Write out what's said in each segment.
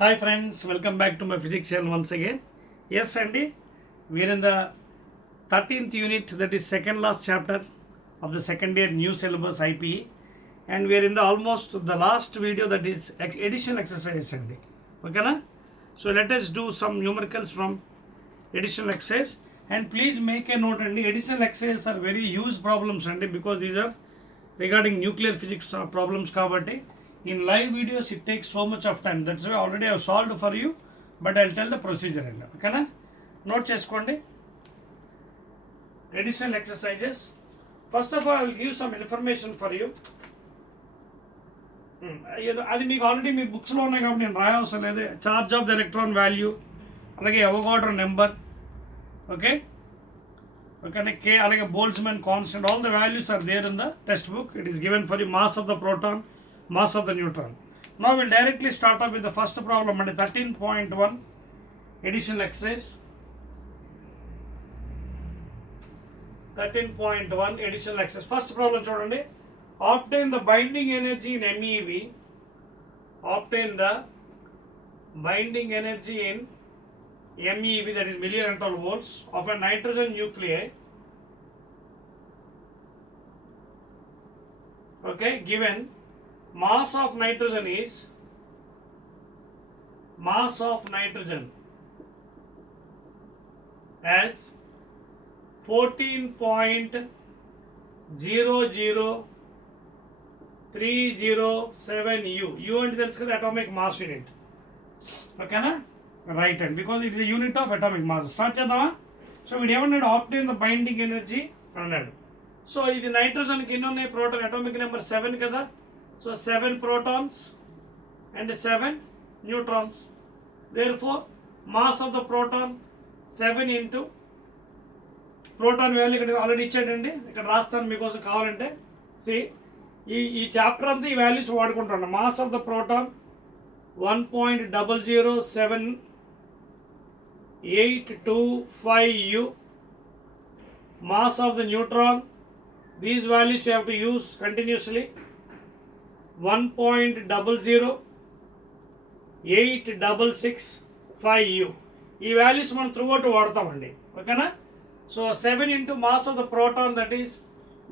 Hi friends, welcome back to my physics channel once again. Yes, Andy, we are in the 13th unit, that is second last chapter of the second year new syllabus IPE, and we are in the almost the last video, that is addition exercise, Andy. Okay na? So let us do some numericals from additional exercise, and please make a note, Andy. Additional exercises are very huge problems, Andy, because these are regarding nuclear physics problems kabatti. In live videos it takes so much of time, that's why already I have solved for you, but I'll tell the procedure అండి. ఓకేనా? నోట్ చేసుకోండి. Additional exercises. First of all, I will give some information for you. అది మీకు ఆల్రెడీ మీ బుక్స్లో ఉన్నాయి కాబట్టి నేను రాయవసరం లేదు. Charge of the electron value, అలాగే అవగాడ్రో నెంబర్, ఓకే ఓకేనా, కే, అలాగే Boltzmann constant, all the values are there in the text book. It is given for the mass of the proton, mass of the neutron. Now we'll directly start off with the first problem under 13.1 additional exercise. 13.1 additional exercise. First problem chudandi. Obtain the binding energy in MeV. Obtain the binding energy in MeV, that is million atom volts, of a nitrogen nuclei. Okay, given mass of nitrogen is as 14.00307 U. U అంటే తెలుసు కదా, atomic mass unit. ఓకేనా? Right and because it is unit of atomic mass. Start చేద్దామా? సో వీడు ఏమన్నాడు? Obtain the binding energy అన్నాడు. సో ఇది నైట్రోజన్కి ఎన్ని ఉన్నాయి? ప్రోటాన్ అటామిక్ నెంబర్ 7 కదా. So 7 protons and 7 neutrons. Therefore, mass of the proton 7 into proton value ఇక్కడ ఆల్రెడీ ఇచ్చాడండి, ఇక్కడ రాస్తాను మీకోసం కావాలంటే. ఈ చాప్టర్ అంతా ఈ వాల్యూస్ వాడుకుంటాను. Mass of the proton 1.007.825 U. Mass of the neutron, these values you have to use continuously. 1.00865 U. ఈ వాల్యూస్ మనం త్రూ అవుట్ వాడతామండి. ఓకేనా? So 7 into mass of the proton, that is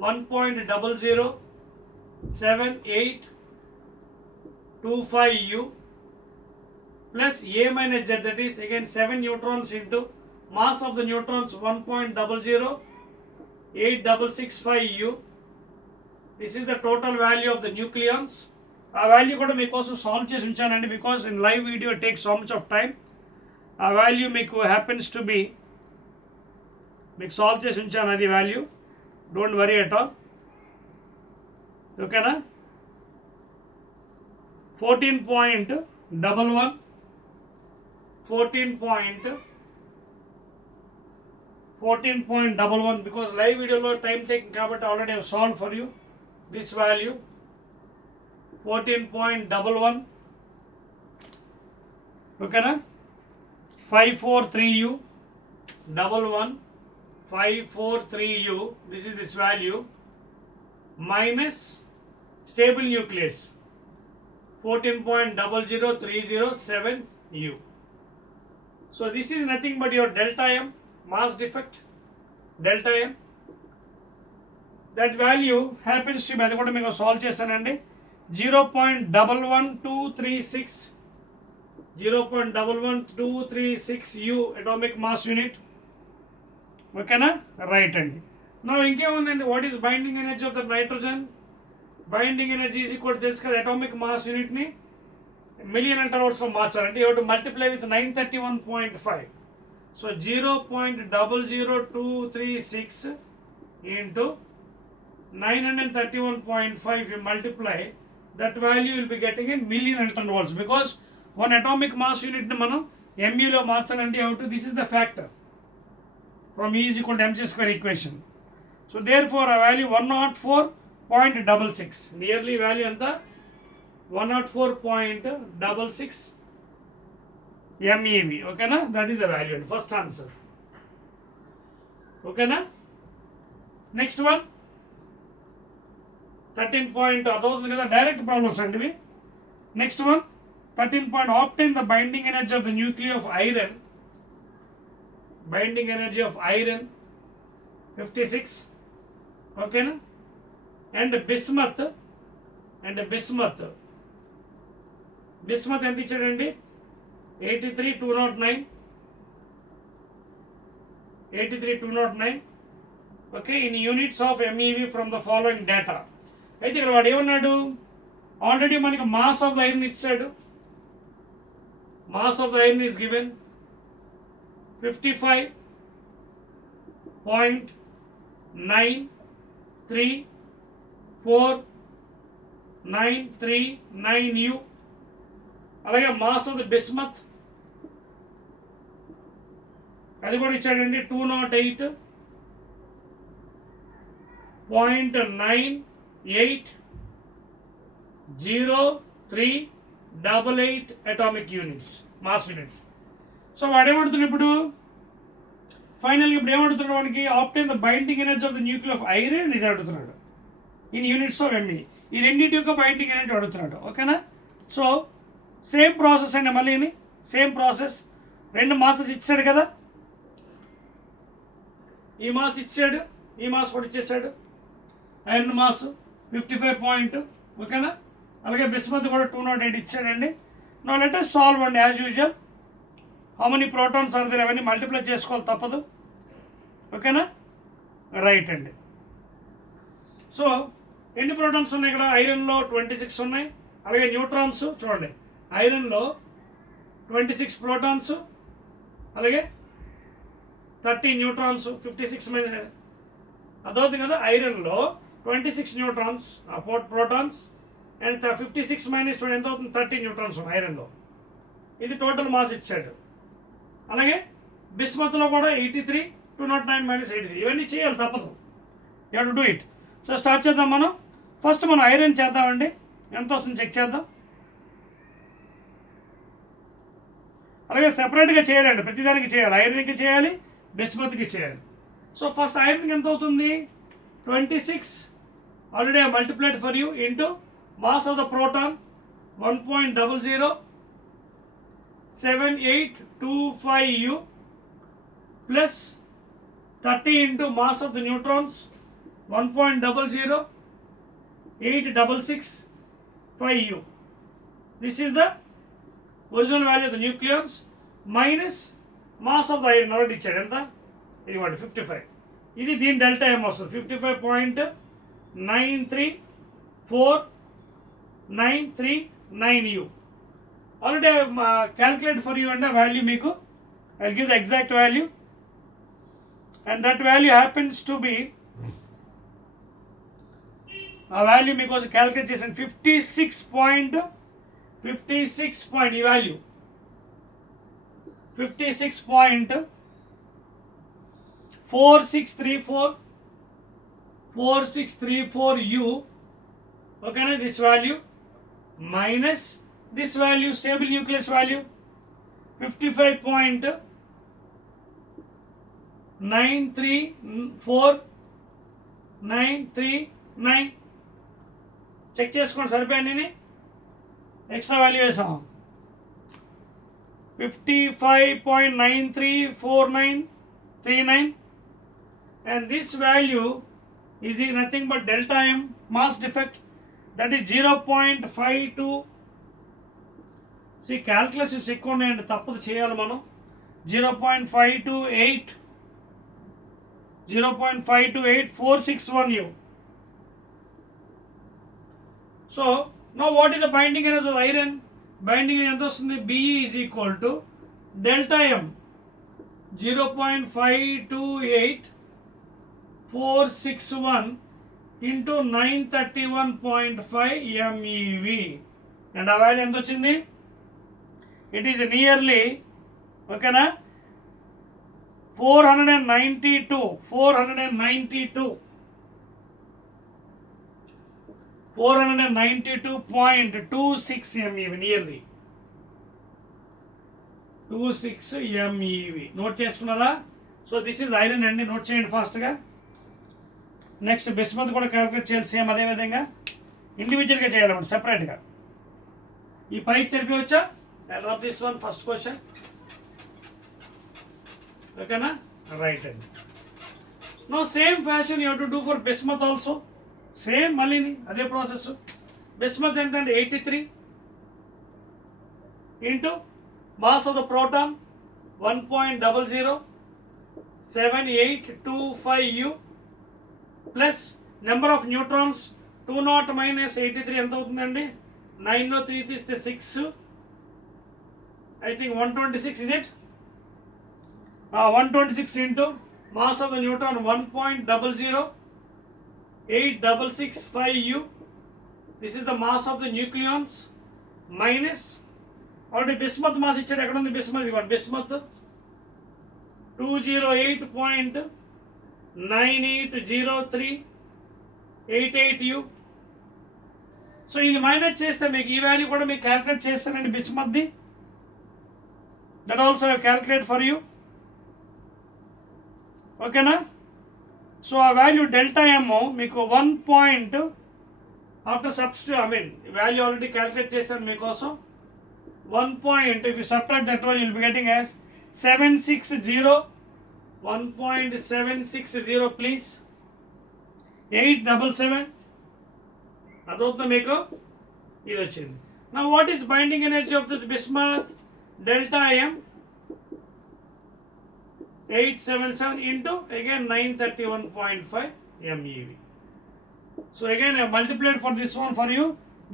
1.07825 U plus A minus Z, that is again 7 neutrons into mass of the neutrons 1.00865 U. This is the total value of the nucleons. ఆ value కూడా మీకోసం solve చేసి ఉంచానండి, because in live video take so much of time. ఆ value మీకు happens to be, మీకు solve చేసి ఉంచాను అది value. Don't worry at all. ఓకేనా? 14.11 because live వీడియోలో టైం టేకింగ్ కాబట్టి already I solve for you this value. 14.11. okay na? 543 U 11 543 U, this is this value, minus stable nucleus 14.00307 U. So this is nothing but your delta M, mass defect, delta M. That value happens to be, అది కూడా మీకు సాల్వ్ చేశానండి, 0.11236 U atomic mass unit. ఓకేనా? Right అండి. నా ఇంకేముందండి, what is binding energy of the nitrogen? Binding energy is equal, తెలుసు కదా, అటామిక్ మాస్ యూనిట్ని మిలియన్ అవర్స్లో మార్చాలంటే you have to multiply with 931.5. సో 0.00236 into 931.5, you multiply, that value will be getting in million electron volts, because one atomic mass unit ni manam MU lo marchalante how to, this is the factor from E is equal to mc square equation. So therefore a value 104.66, nearly value anta 104.66 MeV. okay na? That is the value, first answer. okay na? Next one 13 point అర్థమవుతుంది కదా, direct problems అండి ఇవి. Next one 13 point, obtain the binding energy of the nuclei of iron. Binding energy of iron 56. Okay na? And bismuth ఎంత ఇచ్చాడండి? 83,209. Okay, in units of MEV from the following data. అయితే ఇక్కడ వాడు ఏమన్నాడు, already మనకి mass of the iron ఇచ్చాడు. Mass of the iron is given 55.934,939 U. అలాగే mass of the bismuth అది కూడా ఇచ్చాడండి, 208.980388 atomic units, mass units. So వాడేమడుతున్నాడు ఇప్పుడు, ఫైనల్గా ఇప్పుడు ఏమడుతున్నాడు వానికి, obtain the binding energy of the nuclear of iron, ఇది అడుగుతున్నాడు ఇన్ యూనిట్స్ ఆఫ్ ME. ఈ రెండింటి యొక్క బైండింగ్ ఎనర్జీ అడుగుతున్నాడు. ఓకేనా? సో సేమ్ ప్రాసెస్ అండి, మళ్ళీ సేమ్ ప్రాసెస్. 2 మాసెస్ ఇచ్చాడు కదా, ఈ మాస్ ఇచ్చాడు, ఈ మాస్ కూడా ఇచ్చేసాడు. Iron mass 55 point. ఓకేనా? అలాగే బిస్మత్ కూడా 208 ఇచ్చాడండి. నో లెట్ us సాల్వ్ అండి as usual. How many protons are there, అవన్నీ మల్టిప్లై చేసుకోవాలి తప్పదు. ఓకేనా? రైట్ అండి. సో ఎన్ని ప్రోటాన్స్ ఉన్నాయి ఇక్కడ? ఐరన్లో 26 ఉన్నాయి. అలాగే న్యూట్రాన్స్ చూడండి, ఐరన్లో 26 ప్రోటాన్స్, అలాగే 30 న్యూట్రాన్స్. 56 మైనస్ అదవుతుంది కదా, ఐరన్లో 26 న్యూట్రాన్స్ ప్రోటాన్స్ అండ్ 56 మైనస్ 20 ఎంత అవుతుంది? 30 న్యూట్రాన్స్ ఉన్నాయి ఐరన్లో. ఇది టోటల్ మాస్ ఇచ్చాడు. అలాగే బిస్మత్లో కూడా 83, 209 మైనస్ 83. ఇవన్నీ చేయాలి తప్పదు, you have to do it. So start చేద్దాం మనం. ఫస్ట్ మనం ఐరన్ చేద్దామండి, ఎంత వస్తుంది చెక్ చేద్దాం. అలాగే సెపరేట్గా చేయాలండి, ప్రతిదానికి చేయాలి. ఐరన్కి చేయాలి, బిస్మత్కి చేయాలి. సో ఫస్ట్ ఐరన్కి ఎంత అవుతుంది? 26 already I multiplied for you into mass of the proton 1.007825 U plus 30 into mass of the neutrons 1.008665 U. This is the original value of the nucleons minus mass of the iron. ఒకటి ఇచ్చాడు ఎంత? ఇది వాడు 55. ఇది దీని delta M వస్తుంది 55.934,939 U. Already calculate for you అంటే value మీకు I give the exact value and that value happens to be, ఆ వాల్యూ మీకోసం క్యాల్కులేట్ చేసాను 56 ఈ వాల్యూ 56.4634 U. ఓకేనా? This value minus this value, stable nucleus value 55.934,939. Check చేసుకోండి సరిపోయింది. ఎక్స్ట్రా వాల్యూ వేసాం 55.934939 and this value is nothing but delta M mass defect, that is 0.52. See, calculations ఎక్కువ ఉన్నాయండి, తప్పదు చేయాలి మనం. 0.528,461 U. So know what is the binding energy of iron? Binding ఎంత వస్తుంది? BE is equal to delta M 0.528,461 ఇంటూ 931.5 MeV. And ఆ వాల్యూ ఎంత వచ్చింది? ఇట్ ఈస్ నియర్లీ, ఓకేనా, 492.26 MeV, నియర్లీ 26 MeV. నోట్ చేసుకున్నారా? సో దిస్ ఇస్ ఐరన్ అండి, నోట్ చేయండి ఫాస్ట్గా. నెక్స్ట్ బిస్మత్ కూడా క్యాల్కులేట్ చేయాలి సేమ్ అదే విధంగా, ఇండివిజువల్గా చేయాలన్నమాట, సెపరేట్గా. ఈ పై చెరిపోవచ్చా? I drop this one first question. ఓకేనా? రైట్ అండి. No same fashion you have to do for bismuth also. Same మళ్ళీ అదే ప్రాసెస్. బిస్మత్ ఎంత అంటే 83 into mass of the proton 1.00782 plus number of neutrons 20 minus 83 ఎంత అవుతుందండి? 9 3 తీస్తే 6, I think 126. Is it? 126 into mass of the neutron 1.0086665U. This is the mass of the nucleons minus already bismuth mass ఇచ్చాడు. ఎక్కడ ఉంది bismuth? ఇదిగోండి bismuth 208.980388U. So ఇది మైనస్ చేస్తే మీకు ఈ వాల్యూ కూడా మీకు క్యాలిక్యులేట్ చేస్తానండి బిస్మత్ది. That also I calculate for you. ఓకేనా? సో ఆ వాల్యూ డెల్టా ఎమ్ మీకు 1 point after substitute, I mean value already calculate చేశాను మీకోసం. 1 point if you separate that one, you'll be getting as 760. 1.760 please. 877 అదవుతుంది మీకు. ఇది వచ్చింది. నా what is binding energy of this bismuth? Delta M 877 into again 931.5 MeV. So again I multiplied for this one for you.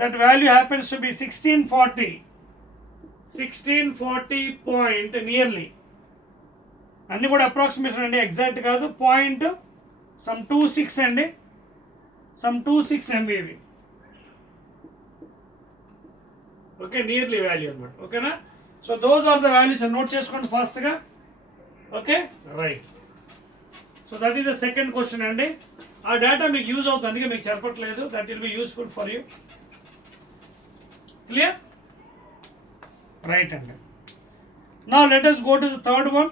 That value happens to be 1640 point nearly. అన్నీ కూడా అప్రాక్సిమేషన్ అండి, ఎగ్జాక్ట్ కాదు. Point some 26 అండి, some 26 MeV. Okay, nearly value అనమాట. ఓకేనా? So those are the values. Note చేసుకోండి ఫాస్ట్గా. Okay, right. So that is the second question అండి. ఆ డేటా మీకు యూజ్ అవుతుంది, అందుకే మీకు చెప్పట్లేదు. That will be useful for you. Clear? Right అండి. Now let us go to the third one.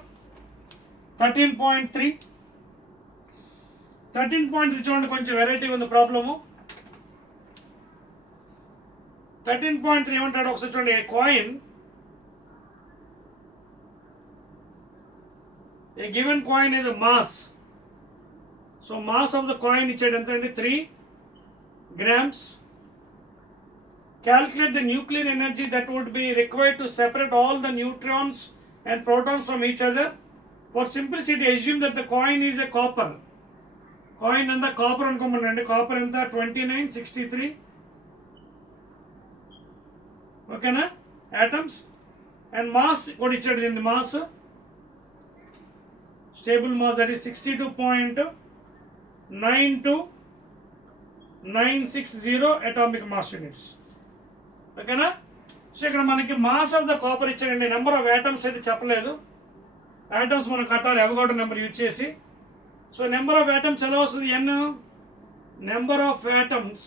13.3. 13.3 చూడండి, కొంచెం వెరైటీ ఉంది ప్రాబ్లము. 13.3 ఏమంటాడు ఒకసారి చూడండి. ఏ coin, a given coin is a mass. So mass of the coin ఇచ్చాడు ఎంత అండి? 3 grams. Calculate the nuclear energy that would be required to separate all the neutrons and protons from each other. For simplicity, assume that the coin is a copper. Coin and the copper అనుకోమనండి. Copper ఎంత? 2963. ఓకేనా? atoms and mass కూడా ఇచ్చాడు. దీని mass, stable mass, that is 62.92960 atomic mass units. ఓకేనా? సో ఇక్కడ మనకి మాస్ ఆఫ్ ద కాపర్ ఇచ్చాడండి. నెంబర్ ఆఫ్ యాటమ్స్ అయితే చెప్పలేదు. యాటమ్స్ మనం కట్టాలి అవగాడో నెంబర్ యూజ్ చేసి. సో నెంబర్ ఆఫ్ యాటమ్స్ ఎలా వస్తుంది? N. Number of atoms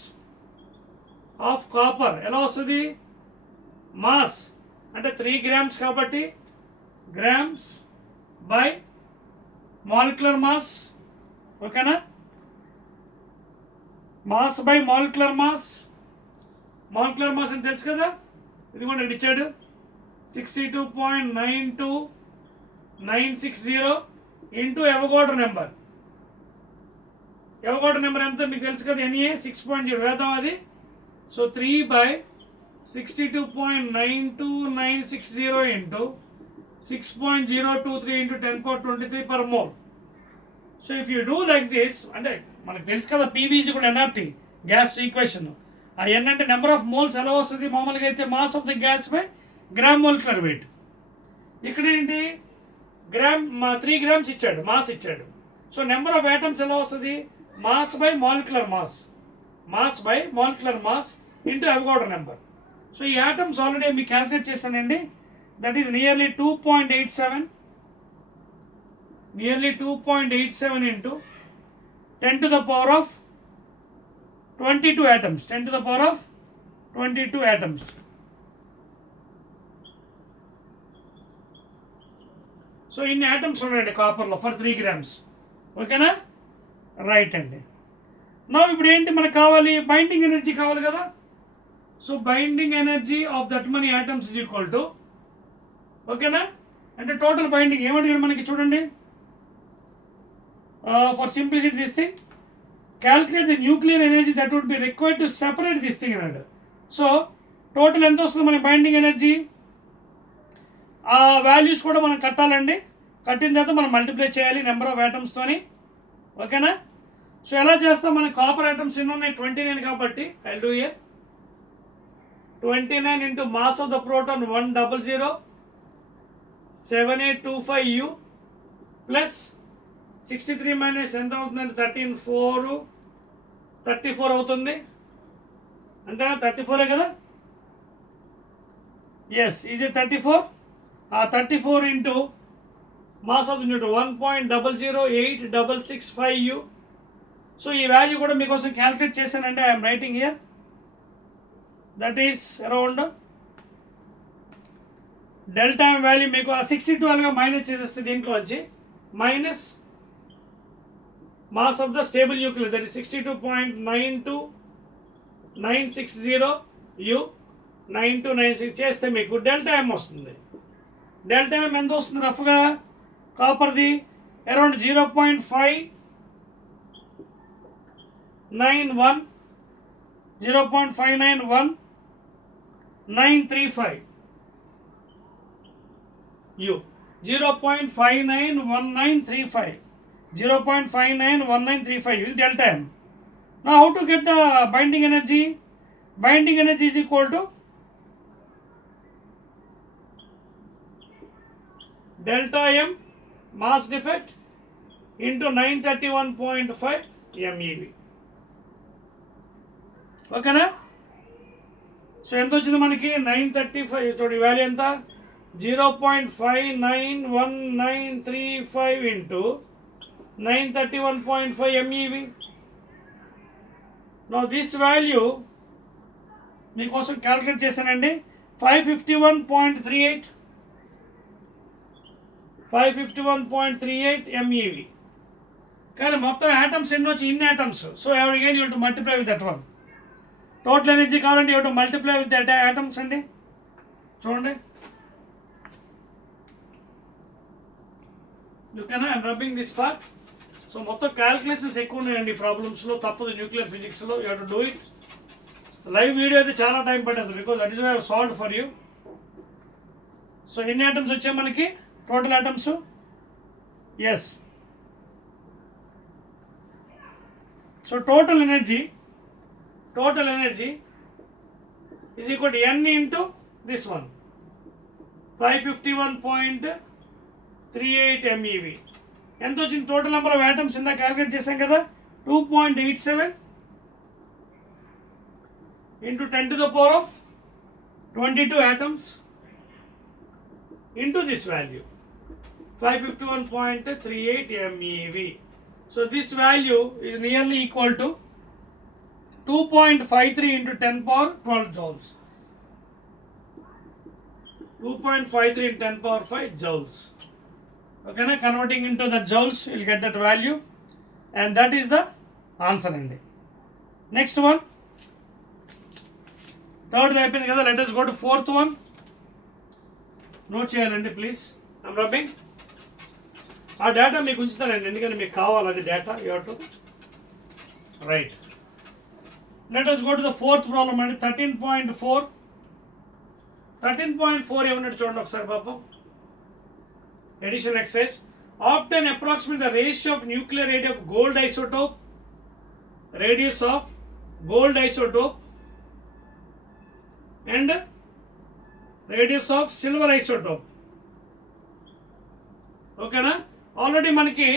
of copper ఎలా వస్తుంది? మాస్ అంటే 3 grams కాబట్టి గ్రామ్స్ బై మాలిక్యులర్ మాస్. ఓకేనా? Mass by molecular mass. Molecular mass అని తెలుసు కదా, ఇది కూడా ఇచ్చాడు. 62.92960 into Avogadro number. Avogadro number ఎంత మీకు తెలుసు కదా, NA 6.0 వేద్దాం అది. సో 3/62.92960 ఇంటూ 6.023 ఇంటూ 10^23 per mole. So if you do like this, అంటే మనకు తెలుసు కదా పీవీజీ కూడా ఎన్ఆర్టీ గ్యాస్ ఈక్వేషన్. ఆ ఎన్ అంటే నెంబర్ ఆఫ్ మోల్స్ ఎలా వస్తుంది? మామూలుగా అయితే mass of the gas by gram molecular weight. ఇక్కడ ఏంటి? గ్రామ్ 3 grams ఇచ్చాడు, మాస్ ఇచ్చాడు. సో నెంబర్ ఆఫ్ యాటమ్స్ ఎలా వస్తుంది? Mass by molecular mass. Mass by molecular mass into Avogadro number. So ఈ యాటమ్స్ ఆల్రెడీ మీకు క్యాలిక్యులేట్ చేశానండి. That is nearly 2.87. Nearly 2.87 into 10 to the power of 22 atoms. 10 to the power of 22 atoms. So ఇన్ని యాటమ్స్ ఉన్నాయండి కాపర్లో ఫర్ 3 grams. ఓకేనా? Right అండి. నా ఇప్పుడు ఏంటి మనకు కావాలి? బైండింగ్ ఎనర్జీ కావాలి కదా. So binding energy of that many atoms is equal to, ఓకేనా, అంటే టోటల్ బైండింగ్ ఏమంటే మనకి చూడండి, for simplicity this thing calculate the nuclear energy that would be required to separate this thing అన్నాడు. సో టోటల్ ఎంత వస్తుంది మనకి బైండింగ్ ఎనర్జీ, ఆ వాల్యూస్ కూడా మనం కట్టాలండి. కట్టిన తర్వాత మనం మల్టిప్లై చేయాలి నెంబర్ ఆఫ్ ఐటమ్స్తోని, ఓకేనా. సో ఎలా చేస్తాం, మన కాపర్ ఐటమ్స్ ఎన్ని ఉన్నాయి, 29 కాబట్టి I do here 29 into mass of the proton 100 7825U plus 63 minus ఎంత అవుతుందంటే 34 అవుతుంది, అంతేనా, 34 కదా, ఎస్ ఈజ్ 34. ఆ 34 into mass of nutrient 1.00865U. So ఈ వాల్యూ కూడా మీకోసం క్యాల్కులేట్ చేశానంటే I'm writing here, that is around delta value మీకు ఆ 62గా మైనస్ చేసేస్తే దీంట్లో వచ్చి minus mass of the stable nuclear that is 62.92960U 9296 చేస్తే మీకు డెల్టా ఎం వస్తుంది. డెల్టా ఎం ఎంత వస్తుంది రఫ్గా కాపర్ది అరౌండ్ 0.591 0.591935U 0.591935 0.591935 is delta M. Now how to get the binding energy? Binding energy is equal to delta M mass defect into 931.5 MeV. ఓకేనా. So ఎంత వచ్చింది మనకి 935, చూడండి వాల్యూ ఎంత 0.5911935 into 931.5 MeV. Now this value మీకోసం క్యాల్కులేట్ చేశానండి 551.38 MeV. కానీ మొత్తం ఆటమ్స్ ఎన్ని వచ్చి ఇన్ని ఆటమ్స్. సో ఎవరి gain you to multiply with that one. Total energy కావాలంటే you to multiply with that atoms అండి. చూడండి ఓకేనా, I'm rubbing this part. So మొత్తం క్యాల్కులేషన్స్ ఎక్కువ ఉన్నాయండి ప్రాబ్లమ్స్లో, తప్పదు న్యూక్లియర్ ఫిజిక్స్లో, you have to do it. Live video అయితే చాలా టైం పట్టేది because that is why I have solved for you. So ఎన్ని ఐటమ్స్ వచ్చాయి మనకి total atoms, yes. So total energy is equal to N into this one 551.38 MeV. ఎంత వచ్చింది total number of atoms ఇందా క్యాల్కులేట్ చేసాం కదా 2.87 into 10 to the power of 22 atoms into this value 551.38 MeV. So this value is nearly equal to 2.53 into 10 power 12 joules. 2.53 into 10 power 5 joules. Okay, now converting into the joules, you will get that value, and that is the answer. Next one, third అయిపోయింది కదా, let us go to fourth one. Note చేయాలండి please, I'm rubbing. ఆ data మీకు ఉంచుతానండి ఎందుకంటే మీకు కావాలి అది data, you have to right. Let us go to the fourth problem అండి 13.4. 13.4 ఏమన్నట్టు చూడండి ఒకసారి పాపం. Additional exercise. Obtain approximately the ratio of nuclear radius of gold isotope and radius of silver isotope. ఓకేనా. ఆల్రెడీ మనకి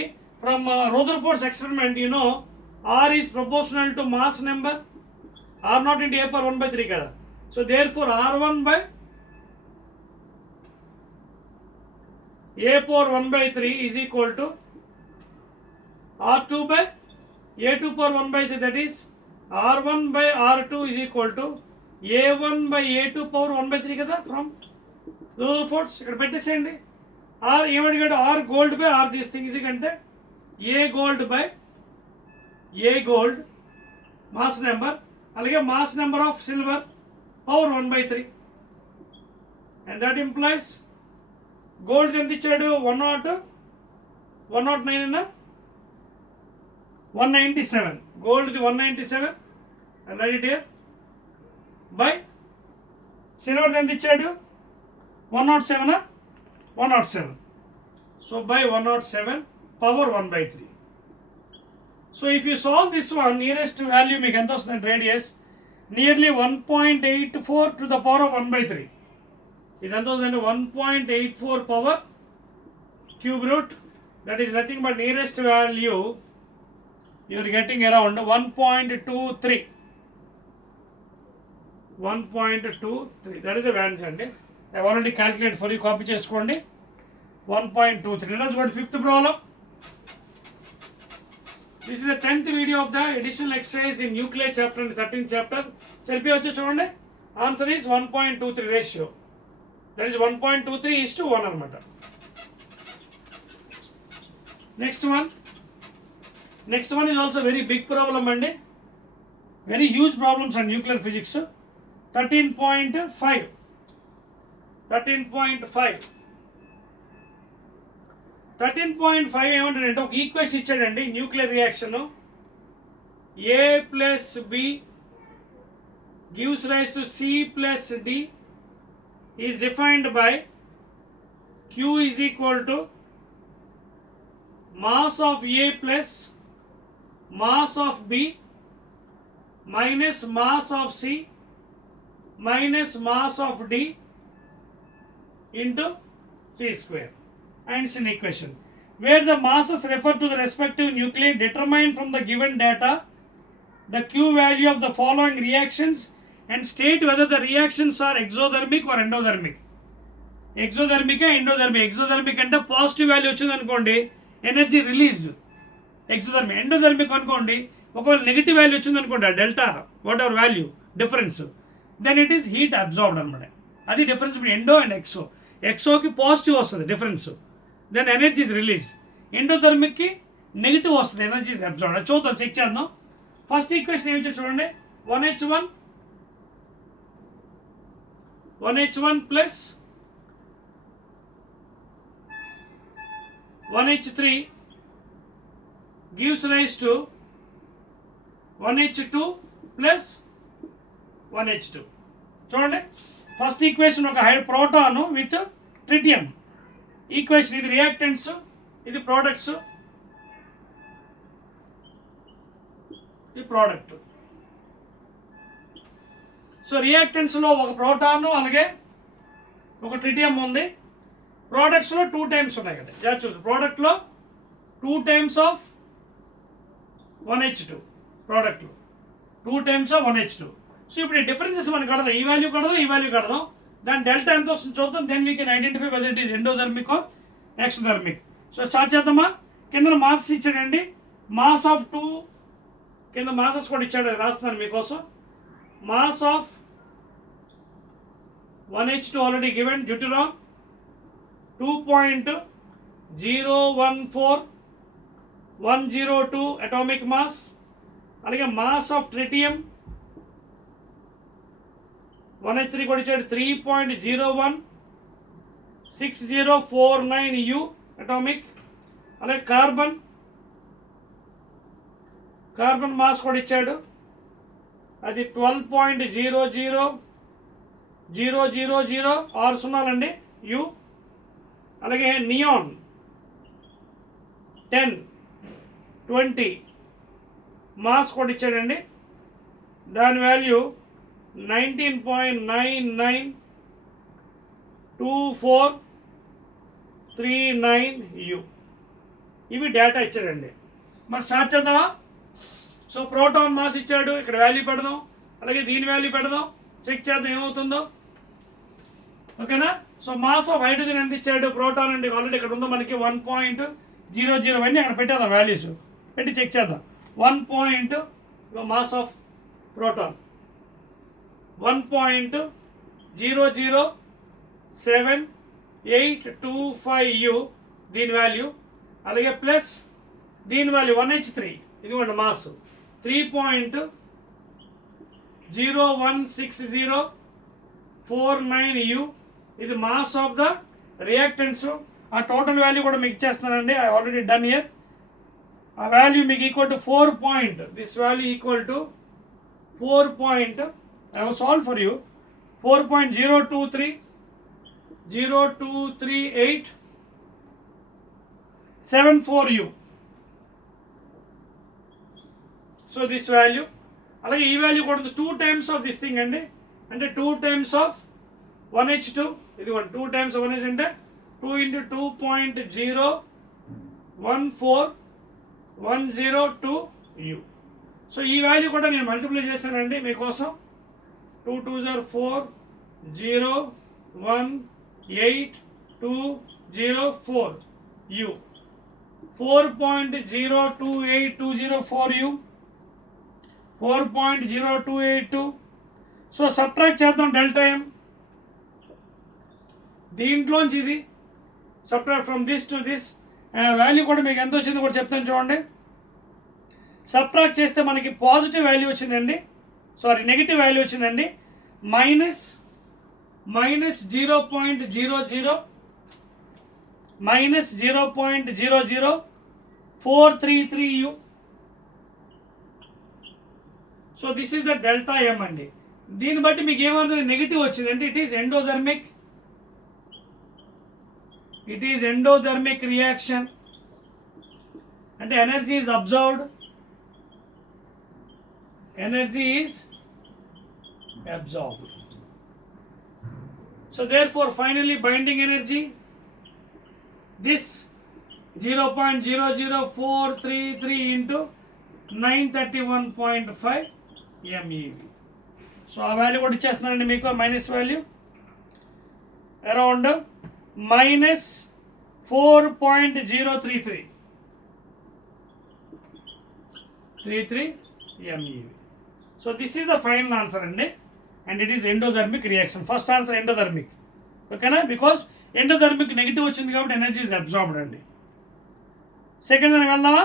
from Rutherford's experiment you know R is proportional to mass number R0 into A power 1/3 కదా. So therefore R1 by A power 1/3 is equal to R2 by A2 power 1/3, that is R1 by R2 is equal to A1 by A2 power 1/3 కదా from Rutherford's. ఇక్కడ పెట్టేసేయండి. R ఏమడిగాడు, R gold by R this thing is అంటే A gold by A gold mass number, అలాగే mass number of silver power 1 by 3. And that implies gold ఎంత ఇచ్చాడు 109 అన్న 197. Gold ఇది 197. And write it here. By silver ఎంత ఇచ్చాడు 107 107. So by 107 power 1 by 3. So if you solve this one, nearest value మీకు ఎంత వస్తుంది radius nearly 1.84 to the power of 1 by 3. ఇది ఎంత వస్తుంది 1.84 power cube root. That is nothing but nearest value you are getting around 1.23. 1.23. That is the value అండి. I have already calculated for you. Copy చేసుకోండి. 1.23. Let us go to fifth problem. This is the 10th video of the additional exercise in nuclear chapter and 13th chapter. Selfie వచ్చి చూడండి. Answer is 1.23 ratio. That is 1.23:1 అనమాట. Next one is also very big problem అండి. Very huge problems on nuclear physics. 13.5. 13.5 ఏమంటాడంటే ఒక ఈక్వేషన్ ఇచ్చాడండి. Nuclear reaction A plus B gives rise to C plus D is defined by Q is equal to mass of A plus mass of B minus mass of C minus mass of D into C square. Einstein equation, where the masses refer to the respective nuclei determined from the given data, the Q value of the following reactions, and state whether the reactions are exothermic or endothermic. Exothermic endothermic. Exothermic అంటే positive value వచ్చింది అనుకోండి energy released exothermic. Endothermic అనుకోండి ఒకవేళ negative value వచ్చింది అనుకోండి delta whatever value difference, then it is heat absorbed అనమాట. అది difference ఇప్పుడు ఎండో అండ్ ఎక్సో. ఎక్సోకి పాజిటివ్ వస్తుంది difference, then energy is release. ఎండోథర్మిక్కి నెగిటివ్ వస్తుంది, ఎనర్జీ ఇస్ అబ్జార్బ్డ్. అది చూద్దాం, చెక్ చేద్దాం. ఫస్ట్ ఈక్వేషన్ ఏమి చూడండి. 1H1 plus 1H3 gives rise to 1H2 plus 1H2. చూడండి, ఫస్ట్ ఈక్వేషన్ ఒక ప్రోటాన్ విత్ ట్రిటియం ఈక్వేషన్. ఇది రియాక్టెంట్స్, ఇది ప్రోడక్ట్స్, ఇది ప్రోడక్ట్. సో రియాక్టెంట్స్లో ఒక ప్రోటాన్ అలాగే ఒక ట్రిటియం ఉంది. ప్రోడక్ట్స్లో 2 టైమ్స్ ఉన్నాయి కదా, జాగ్రత్త చూసి. ప్రోడక్ట్లో 2 టైమ్స్ ఆఫ్ 1H2, ప్రోడక్ట్లో 2 టైమ్స్ ఆఫ్ 1H2. సో ఇప్పుడు ఈ డిఫరెన్సెస్ మనకి కడదాం, ఈ వాల్యూ కడదాం, ఈ వాల్యూ కడదాం. దాని డెల్టా ఎంత వస్తుంది చూద్దాం. Then we can identify whether it is endothermic or exothermic. So start చేద్దామా. కింద మాసెస్ ఇచ్చాడండి. మాస్ ఆఫ్ 2 కింద మాసెస్ కూడా ఇచ్చాడు, అది రాస్తున్నాను మీకోసం. Mass of 1H2 already given, deuteron 2.014102 atomic mass. అలాగే మాస్ ఆఫ్ ట్రిటియం 1H3 కూడా ఇచ్చాడు 3.016049 అటామిక్. అలాగే కార్బన్ మాస్ కూడా ఇచ్చాడు, అది 12.00000 6 సున్నాలండి యు. అలాగే నియాన్ 10-20 మాస్ కూడా ఇచ్చాడండి, దాని వాల్యూ 19.992439 ఇవి డేటా ఇచ్చాడండి. మరి స్టార్ట్ చేద్దామా. సో ప్రోటాన్ మాస్ ఇచ్చాడు, ఇక్కడ వాల్యూ పెడదాం, అలాగే దీని వాల్యూ పెడదాం, చెక్ చేద్దాం ఏమవుతుందో. ఓకేనా. సో మాస్ ఆఫ్ హైడ్రోజన్ ఎంత ఇచ్చాడు. ప్రోటాన్ అండి ఆల్రెడీ ఇక్కడ ఉందో మనకి 1.00 అన్నీ అక్కడ పెట్టేద్దాం, వాల్యూస్ పెట్టి చెక్ చేద్దాం. 1. మాస్ ఆఫ్ ప్రోటాన్ 1.0072825 దీని వాల్యూ. అలాగే ప్లస్ దీని వాల్యూ 1H3 ఇదిగోండి మాస్ 3.0160 49U. ఇది మాస్ ఆఫ్ ద రియాక్టెంట్స్. ఆ టోటల్ వాల్యూ కూడా మీకు ఇచ్చేస్తున్నానండి, ఐ ఆల్రెడీ డన్ హియర్. ఆ వాల్యూ మీకు equal to 4 point, this value equal to 4 point, I will solve for you, 4.023874U. So this value. అలాగే ఈ వాల్యూ కూడా 2 టైమ్స్ ఆఫ్ దిస్ థింగ్ అండి, అంటే 2 టైమ్స్ ఆఫ్ 1H2. ఇది 2 టైమ్స్ 1H అంటే 2 into 2.014102102U. So ఈ వాల్యూ కూడా నేను మల్టిప్లై చేశానండి మీకోసం. 2 2s are 4, 0, 1, 8, 2, 0, 4U. 4.028204U, 4.0282. So subtract చేద్దాం డెల్టా ఎం. దీంట్లోంచి ఇది subtract from this to this. Value కూడా మీకు ఎంత వచ్చిందో కూడా చెప్తాను చూడండి. సబ్ట్రాక్ట్ చేస్తే మనకి పాజిటివ్ వాల్యూ వచ్చిందండి, సారీ నెగిటివ్ వాల్యూ వచ్చిందండి. Minus 0.00433U. So this is the delta M అండి. దీన్ని బట్టి మీకు ఏమవుతుంది, నెగిటివ్ వచ్చిందంటే it is endothermic. It is endothermic reaction, and energy is absorbed. Energy is absorbed. So therefore, finally binding energy, this 0.00433 into 931.5 MeV. So ఆ value కూడా ఇచ్చేస్తున్నానండి మీకు, minus value around minus 4.033 MeV. So this is the final answer andi, and it is endothermic reaction. First answer endothermic, okay na, because endothermic negative వచ్చింది కాబట్టి energy is absorbed andi. Second దానికి వెళ్దామా?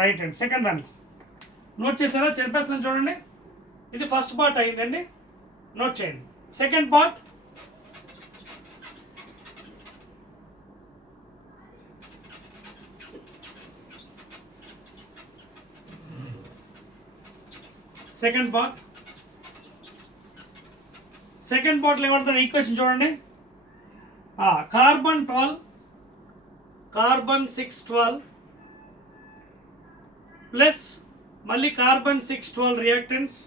రైట్ అండి, సెకండ్ దానికి నోట్ చేశారా? చెప్పేస్తున్నాను చూడండి. ఇది ఫస్ట్ పార్ట్ అయిందండి, నోట్ చేయండి. సెకండ్ పార్ట్, సెకండ్ పార్ట్లో ఏమంటారు ఈక్వేషన్ చూడండి. కార్బన్ 12, కార్బన్ 612 ప్లస్ మళ్ళీ carbon 612 reactants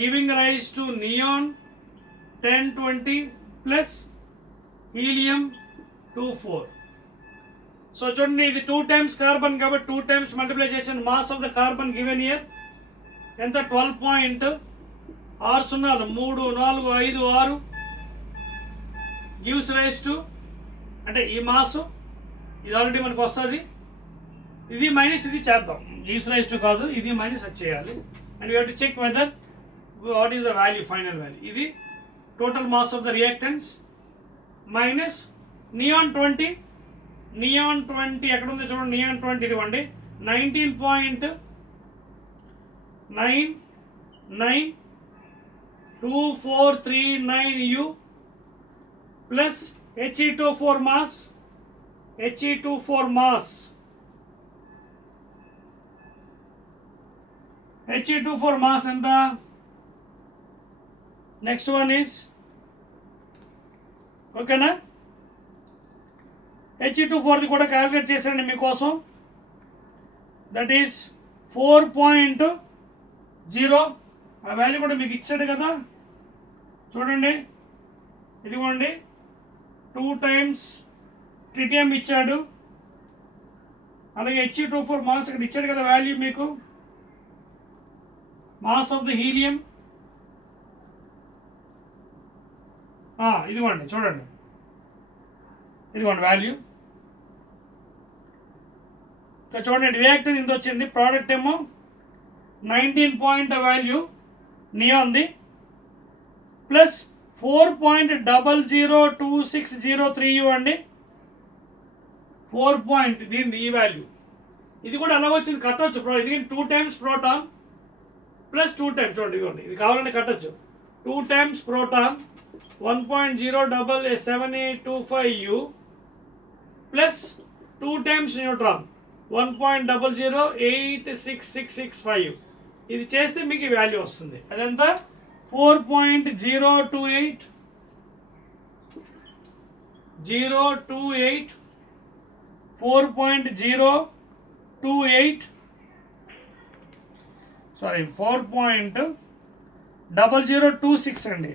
giving rise to neon 1020 plus helium 24. So చూడండి, ఇది 2 టైమ్స్ కార్బన్ కాబట్టి 2 టైమ్స్ మల్టిప్లై చేసిన mass of the carbon given here ఎంత? 12.603456 గివ్స్ రైజ్ టు, అంటే ఈ మాసు ఇది ఆల్రెడీ మనకు వస్తుంది, ఇది మైనస్ ఇది చేద్దాం, గివ్స్ రైజ్ టు కాదు, ఇది మైనస్ అది చేయాలి. And you have to check whether what is the value, final value. ఇది total mass of the reactants minus neon 20. Neon 20 ఎక్కడ ఉందో చూడండి, నియాన్ 20 ఇదివ్వండి 19.92439U plus He24 mass, He24 mass, He24 mass ఎంత? నెక్స్ట్ వన్ ఈజ్, ఓకేనా, He24ది కూడా calculate చేశానండి మీకోసం. That is 4.0. ఆ వాల్యూ కూడా మీకు ఇచ్చాడు కదా చూడండి, ఇదిగోండి 2 టైమ్స్ ట్రిటియం ఇచ్చాడు, అలాగే He24 మాస్ ఇక్కడ ఇచ్చాడు కదా వాల్యూ మీకు, మాస్ ఆఫ్ ద హీలియం. ఇదిగోండి చూడండి, ఇదిగోండి వాల్యూ. ఇక్కడ చూడండి, రియాక్టర్ ఇంత వచ్చింది, ప్రోడక్ట్ ఏమో 19 పాయింట్ వాల్యూ నియాన్ది ప్లస్ 4.002603U అండి, 4 పాయింట్ దీనిది ఈ వాల్యూ. ఇది కూడా ఎలా వచ్చింది కట్టవచ్చు, ఇది 2 టైమ్స్ ప్రోటాన్ ప్లస్ 2 టైమ్స్, చూడండి ఇదిగోండి, ఇది కావాలంటే కట్టచ్చు. 2 times proton 1.0787825U plus 2 times neutron 1.0086665. ఇది చేస్తే మీకు ఈ వాల్యూ వస్తుంది. అదంతా 4.028 4.028 సారీ 4.0026 అండి.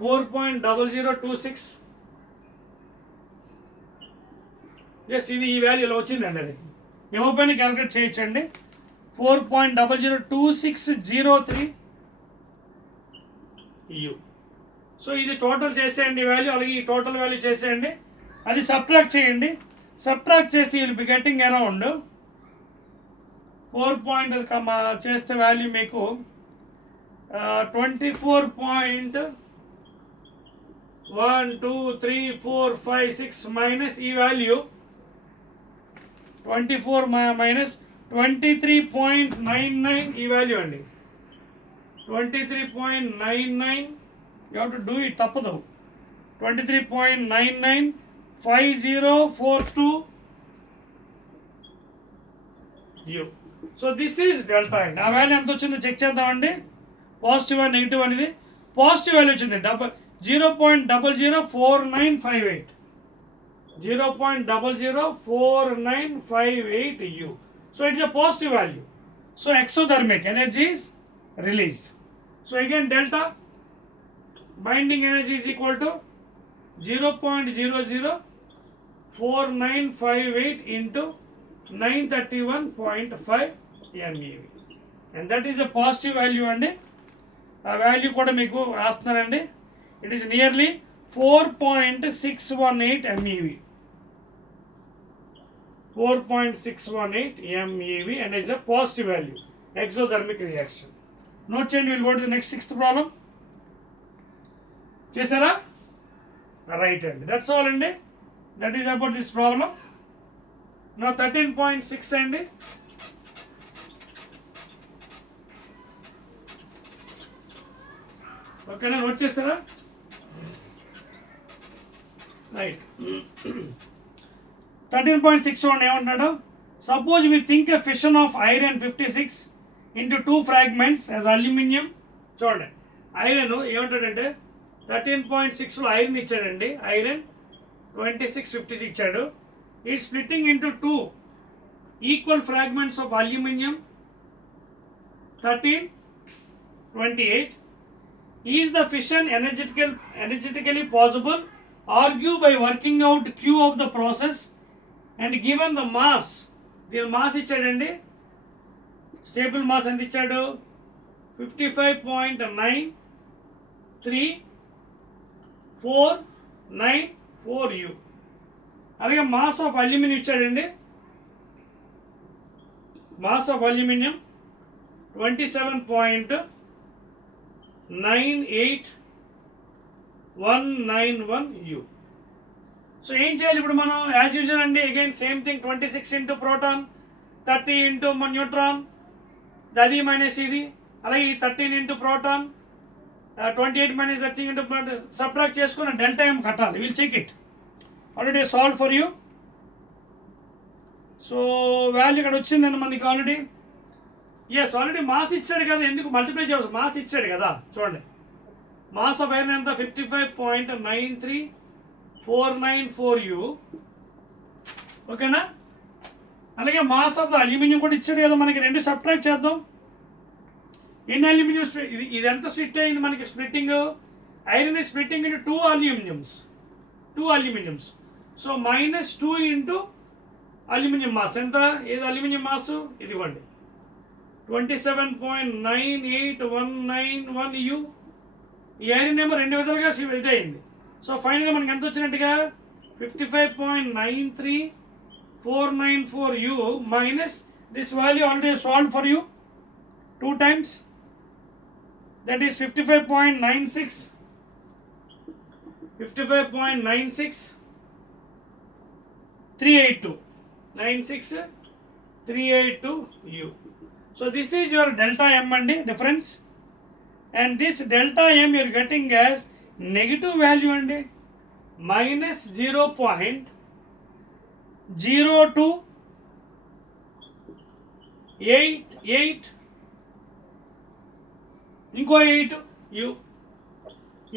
4.0026 జస్ట్ ఇది ఈ వాల్యూ ఇలా వచ్చిందండి. అది ఏమోపైన క్యాలిక్యులేట్ చేయొచ్చండి. 4.002603 యూ. సో ఇది టోటల్ చేసేయండి వాల్యూ, అలాగే ఈ టోటల్ వాల్యూ చేసేయండి. అది సబ్ట్రాక్ట్ చేయండి. సబ్ట్రాక్ట్ చేస్తే విల్ బి గెట్టింగ్ అరౌండ్ 4 చేస్తే వాల్యూ మీకు 24.123456 మైనస్ ఈ వాల్యూ 24 మైనస్ 23.99 ఈ వాల్యూ అండి. 23.99 you have to do it, తప్పదు. 23.995042 you. So this is delta అండి. ఆ వాల్యూ ఎంత వచ్చిందో చెక్ చేద్దామండి. పాజిటివ్ అండ్ నెగిటివ్ అనేది. పాజిటివ్ వాల్యూ వచ్చింది 0.004958 0.004958 U. So it is a positive value. So exothermic energy is released. So again delta binding energy is equal to 0.004958 into 931.5 MeV, and that is a positive value అండి. ఆ value కూడా మీకు రాస్తున్నానండి. It is nearly 4.618 MeV. 4.618 MeV and is a positive value exothermic reaction. Note change. We'll go to the next sixth problem. చేసారా? రైట్ అండి. That's all అండి. That is about this problem. నా 13.6 అండి. ఓకేనా? నోట్ చేస్తారా? రైట్. 13.6 చూడండి ఏమంటున్నాడు. Suppose we think a fission of iron 56 into 2 fragments as aluminium. చూడండి ఐరన్ ఏమంటాడంటే 13.6లో ఐరన్ ఇచ్చాడండి. ఐరన్ 2656 ఇచ్చాడు. It splitting into 2 equal fragments of aluminium 1328. Is the fission energetically possible? Argue by working out Q of the process and given the mass. దీని mass ఇచ్చాడండి. Stable mass ఎంత ఇచ్చాడు? 55.934994 U. అలాగే mass of aluminium ఇచ్చాడండి. Mass of aluminium 27.98191 U. So ఏం చేయాలి ఇప్పుడు మనం? యాజ్ యూజువల్ అండి. Again same thing. 26 into proton, 30 into neutron, అది మైనస్ ఇది. అలాగే ఈ 13 into proton, 28 minus 30 into proton subtract చేసుకుని డెల్టా ఎం కట్టాలి. Will check it. Already solve for you. So value ఇక్కడ వచ్చిందండి మనకి ఆల్రెడీ. ఎస్, ఆల్రెడీ మాస్ ఇచ్చాడు కదా, ఎందుకు మల్టిప్లై చేయవచ్చు? మాస్ ఇచ్చాడు కదా. చూడండి మాస్ ఆఫ్ ఐరన్ ఎంత? 55.93494 U. ఓకేనా? అలాగే మాస్ ఆఫ్ ద అల్యూమినియం కూడా ఇచ్చాడు కదా మనకి. రెండు సబ్ట్రాక్ట్ చేద్దాం. ఎన్ని అల్యూమినియం ఇది ఎంత స్ప్లిట్ అయింది మనకి? Splitting iron is splitting into 2 అల్యూమినియమ్స్. సో -2 ఇంటూ అల్యూమినియం మాస్ ఎంత? ఏది అల్యూమినియం మాస్? ఇదిగోండి 27.98191 U. ఈ ఐరన్ ఏమో రెండు విధాలుగా ఇదయింది. సో ఫైనల్గా మనకి ఎంత వచ్చినట్టుగా 55.93494 U minus this value already solve for you 2 times. That is 55.96 382 96382 U. So this is your delta M and difference. and this delta m you're getting as negative value అండి, minus 0.0288 ఇంకో 8 u.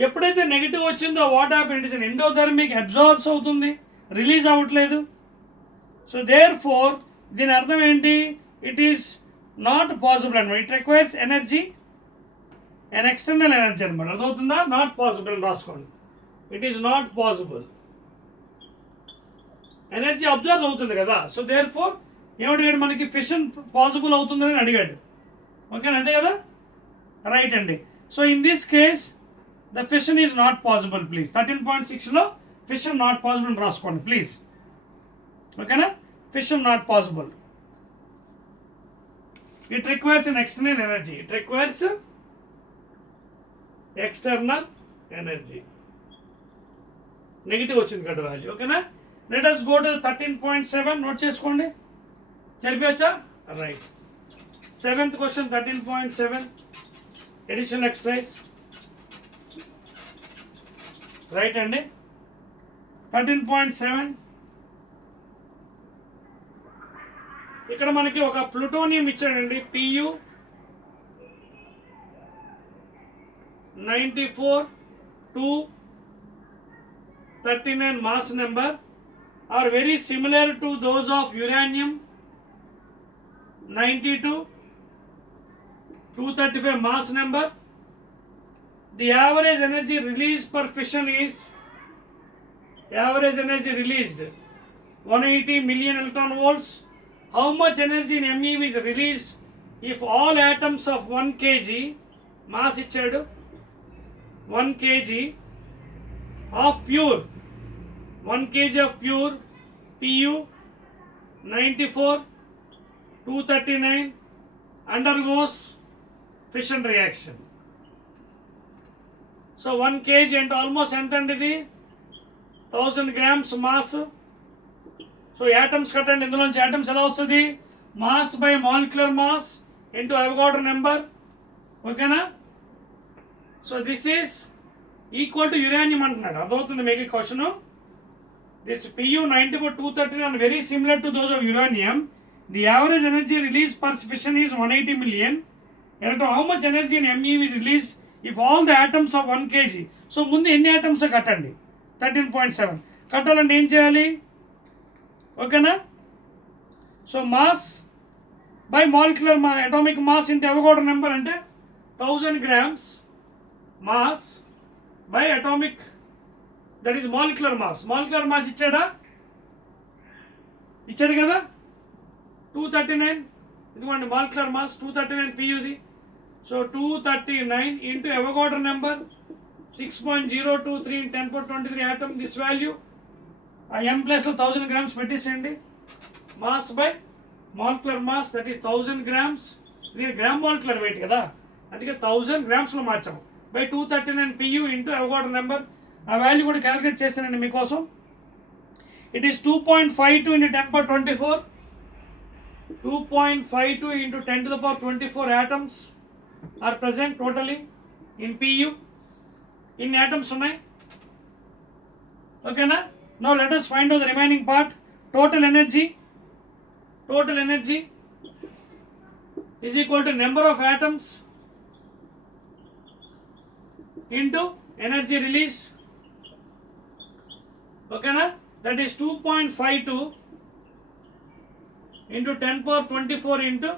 ఎప్పుడైతే నెగిటివ్ వచ్చిందో what happened is endothermic absorbs అవుతుంది, రిలీజ్ అవ్వట్లేదు. So there four దీని అర్థం ఏంటి, it is not possible అనమాట. It requires energy and external energy అనమాట. అర్థమవుతుందా, నాట్ పాసిబుల్ అని రాసుకోండి. It is not possible, energy observe అవుతుంది కదా. సో దేర్ ఫోర్ ఏమడిగాడు మనకి, ఫిషన్ పాసిబుల్ అవుతుందని అడిగాడు. ఓకేనా, అంతే కదా, రైట్ అండి. So in this case the fission is not possible please. 13.6లో ఫిషన్ నాట్ పాసిబుల్ అని రాసుకోండి ప్లీజ్. ఓకేనా, fission not possible. It requires an external energy, it requires external energy. Negative వచ్చింది కదా వాల్యూ. ఓకేనా, let us go to 13.7. Note చేసుకోండి, చదివచ్చా, right. 7th question 13.7 edition exercise, right అండి. 13.7 ఇక్కడ మనకి ఒక ప్లూటోనియం ఇచ్చాడండి, Pu 94-239 mass number are very similar to those of uranium 92-235 mass number. The average energy released per fission is, average energy released 180 million electron volts. How much energy in MeV is released if all atoms of 1 kg mass ఇచ్చాడు, 1 kg of pure, 1 kg of pure Pu 94-239 undergoes fission reaction. So 1 kg అంటే ఆల్మోస్ట్ ఎంత అండి ఇది, 1000 grams mass. So atoms కట్టండి, ఇందులోంచి atoms ఎలా వస్తుంది, mass by molecular mass into Avogadro number. ఓకేనా, so this is equal to uranium అంటున్నాడు. అర్థమవుతుంది మీకు question. This Pu 94-239 very similar to those of uranium. The average energy release per fission is 180 million. How much energy in MeV is released if all the atoms of 1 kg. సో ముందు ఎన్ని items కట్టండి, 13.7 కట్టాలంటే ఏం చేయాలి, ఓకేనా. So mass by molecular atomic mass into Avogadro number అంటే 1000 grams mass by atomic, that is molecular mass. Molecular mass ఇచ్చాడా, ఇచ్చాడు కదా, 239. ఇదిగోండి మాలిక్యులర్ మాస్ 239 Puది. So 239 into Avogadro number 6.023 in 10^23 atom. This value ఆ m ప్లేస్లో 1000 grams పెట్టేసేయండి. Mass by molecular mass that is 1000 grams. ఇది గ్రామ్ మాలిక్యులర్ వెయిట్ కదా, అందుకే 1000 grams మార్చాము. బై 239 Pu ఇంటూ అవగాడ్రో నెంబర్. ఆ వాల్యూ కూడా క్యాలిక్యులేట్ చేస్తానండి మీకోసం. ఇట్ ఈస్ 2.52 into 10^24. 2.52 into 10^24 atoms are present totally in Pu. ఇన్ని atoms ఉన్నాయి. ఓకేనా, now let us find out the remaining part. Total energy is equal to number of atoms into energy release. ఓకేనా, that is 2.52 into 10^24 into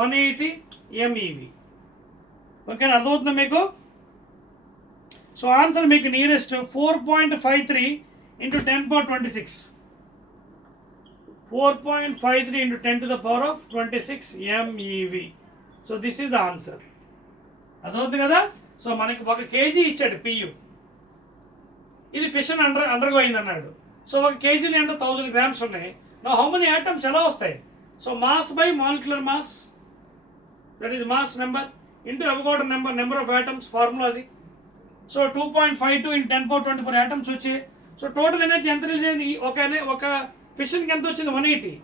180 MeV. ఓకేనా, అర్థమవుతుందా మీకు. సో ఆన్సర్ మీకు నియరెస్ట్ 4.53 into 10^26. 4.53 into 10^26 MeV. So this is the answer. అర్థమవుతుంది కదా. సో మనకి 1 kg ఇచ్చాడు Pu, ఇది ఫిషన్ అండర్గో అయింది అన్నాడు. సో 1 kgలో అంటే 1000 grams ఉన్నాయి. నా హౌ మెనీ ఐటమ్స్ ఎలా వస్తాయి, so mass by molecular mass that is mass number into Avogadro number, number of items formula అది. సో 2.52 in 10^24 ఐటమ్స్ వచ్చి, సో టోటల్ ఎనర్జీ ఎంత రిలీజ్ అయింది, ఒక ఫిషన్కి ఎంత వచ్చింది, 180.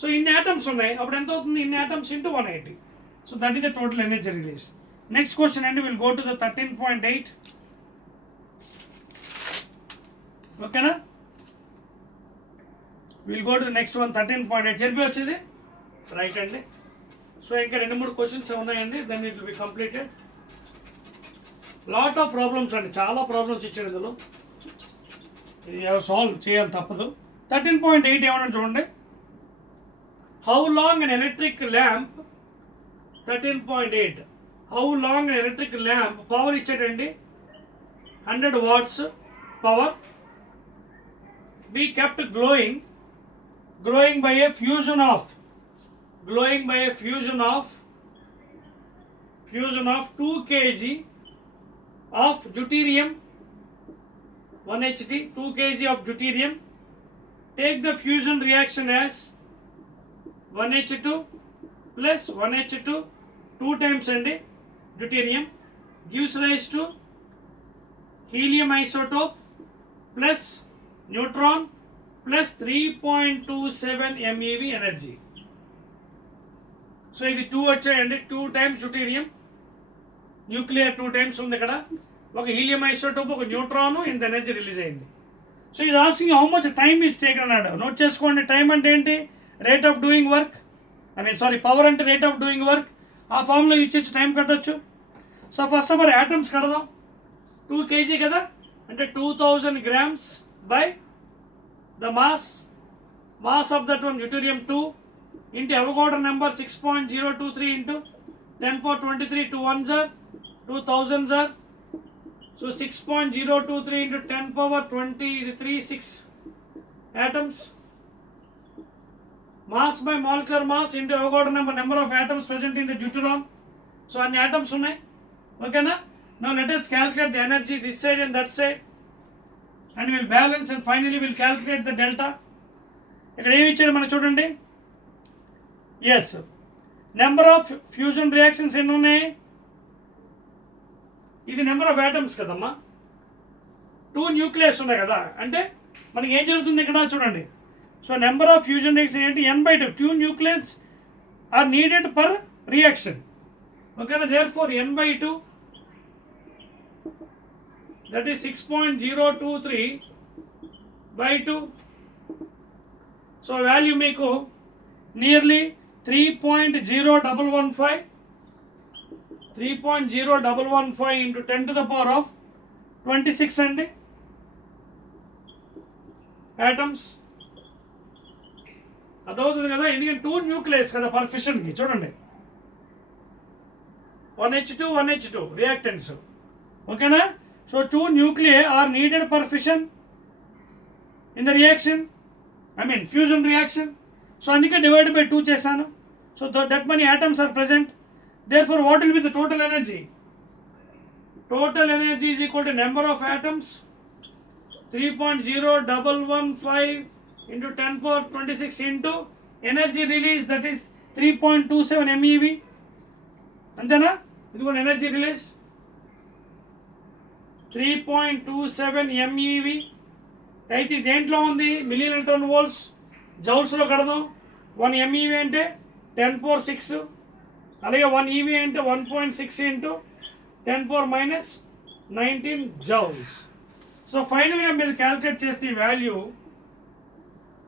సో ఇన్ని ఐటమ్స్ ఉన్నాయి, అప్పుడు ఎంత అవుతుంది, ఇన్ని items into 180. So that is the total energy release. Next question, and we'll go to the 13.8. Okay na? We'll go to the next one, 13.8. Chelpi vachidi? Right andi. So inka 2-3 questions unnayandi, then it will be completed. Lot of problems andi, chaala problems ichcharu indulo. You have solve cheyali tappadu. 13.8 ఏమన్నా చూడండి. How long an electric lamp 13.8 how long an electric lamp power ఇచ్చాడండి 100 watts power be kept glowing by a fusion of 2 kg of deuterium 1 HT 2 kg of deuterium. Take the fusion reaction as 1H2 plus 1H2 2 times and deuterium gives rise to helium isotope plus neutron plus 3.27 MeV energy. So ఇది 2 వచ్చాయండి, 2 times deuterium, nuclear 2 times ఉంది ఇక్కడ, ఒక helium isotope, ఒక న్యూట్రాన్, ఇంత energy release అయింది. సో ఇది asking how much time is taken అన్నాడు. నోట్ చేసుకోండి. టైం అంటే ఏంటి? Rate of doing work, power అంటే రేట్ ఆఫ్ డూయింగ్ వర్క్. ఆ ఫామ్లో ఇచ్చేసి టైం కట్టొచ్చు. So first of all atoms కడదాం. 2 kg కదా, అంటే 2000 grams by the mass of that one deuterium 2 into Avogadro number 6.023 ఇంటూ 10^23 2 1s are 2000s are. So 6.023 into 10^20 ఇది 36 atoms. Mass by molecular mass into Avogadro number of atoms present in the deuteron. So అన్ని atoms ఉన్నాయి. ఓకేనా? Now let us calculate the energy this side and that side, and we'll balance and finally we'll calculate the delta. ఇక్కడ ఏమి ఇచ్చాడు మనం చూడండి. Yes, number of fusion reactions ఎన్ని ఉన్నాయి? ఇది నెంబర్ ఆఫ్ యాటమ్స్ కదమ్మా, 2 న్యూక్లియస్ ఉన్నాయి కదా, అంటే మనకి ఏం జరుగుతుంది ఇక్కడ చూడండి. So number of fusion reaction ఏంటి? n/2. 2 nucleus are needed per reaction. ఓకేనా? Therefore n/2 that is 6.023/2. So value మీకు nearly 3.0115 into 10 to the power of 26 అండి యాటమ్స్. అదవుతుంది కదా, ఎందుకంటే 2 న్యూక్లియస్ కదా పర్ ఫిషన్కి. చూడండి 1H2 1H2 రియాక్టెంట్స్. ఓకేనా? So 2 nuclei are needed per fission in the reaction, fusion reaction. So అందుకే డివైడ్ బై 2 చేశాను. So that many atoms are present. Therefore, what will be the total energy? Total energy is equal to number of atoms 3.0115 into 10^26 into energy release, that is 3.27 MeV. అంతేనా? ఇది కూడా energy release 3.27 MeV. అయితే దేంట్లో ఉంది? Million electron volts, జౌల్స్లో కడదాం. 1 MeV అంటే 10^6, అలాగే 1 EV అంటే 1.6 into 10⁻⁻19 జౌల్స్. సో ఫైనల్గా మీరు క్యాల్కులేట్ చేస్తే ఈ వాల్యూ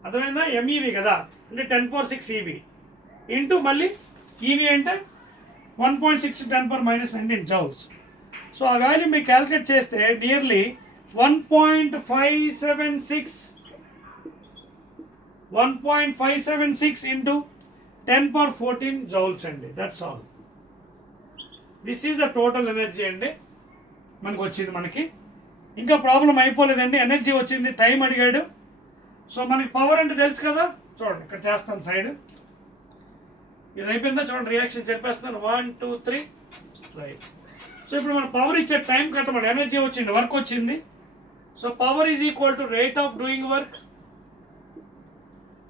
అర్థమైందా? MeV కదా, అంటే 10^6 EV ఇంటూ మళ్ళీ EV అంటే 1.6 10⁻⁻19 జౌల్స్. సో ఆ వాల్యూ మీరు క్యాల్కులేట్ చేస్తే నియర్లీ 1.576 into 10^14 జౌల్స్ అండి. That's all. This is the total energy అండి మనకు వచ్చింది. మనకి ఇంకా ప్రాబ్లం అయిపోలేదండి, ఎనర్జీ వచ్చింది, టైం అడిగాడు. సో మనకి పవర్ అంటే తెలుసు కదా, చూడండి ఇక్కడ చేస్తాను సైడ్. ఇది అయిపోయిందా? చూడండి రియాక్షన్ చెప్పేస్తున్నాను. 1 2 3 రైట్. సో ఇప్పుడు మన పవర్ ఇచ్చే టైం కట్టమని ఎనర్జీ వచ్చింది, వర్క్ వచ్చింది. So power is equal to rate of doing work.